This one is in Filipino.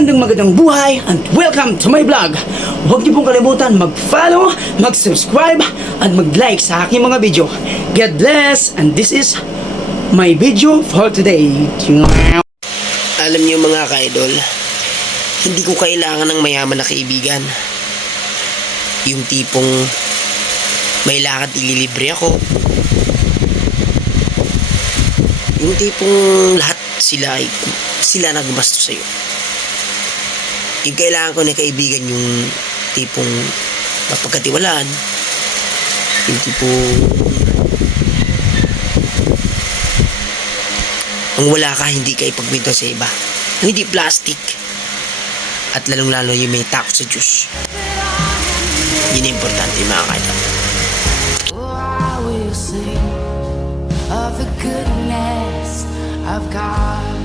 magandang buhay and welcome to my vlog. Huwag niyo pong kalimutan mag-follow, mag-subscribe at mag-like sa aking mga video. God bless, and this is my video for today. Alam niyo mga ka-idol, hindi ko kailangan ng mayaman na kaibigan. Yung tipong may lakad ililibre ako. Yung tipong lahat sila nagbasto sa'yo. Yung kailangan ko na kaibigan yung tipong mapagkatiwalaan. Yung tipong ang wala ka, hindi ka ipagpinto sa iba. Hindi plastic. At lalong-lalo yung may takot sa Diyos. Yun ang importante mga kaidol. Oh, I will sing of the goodness of God.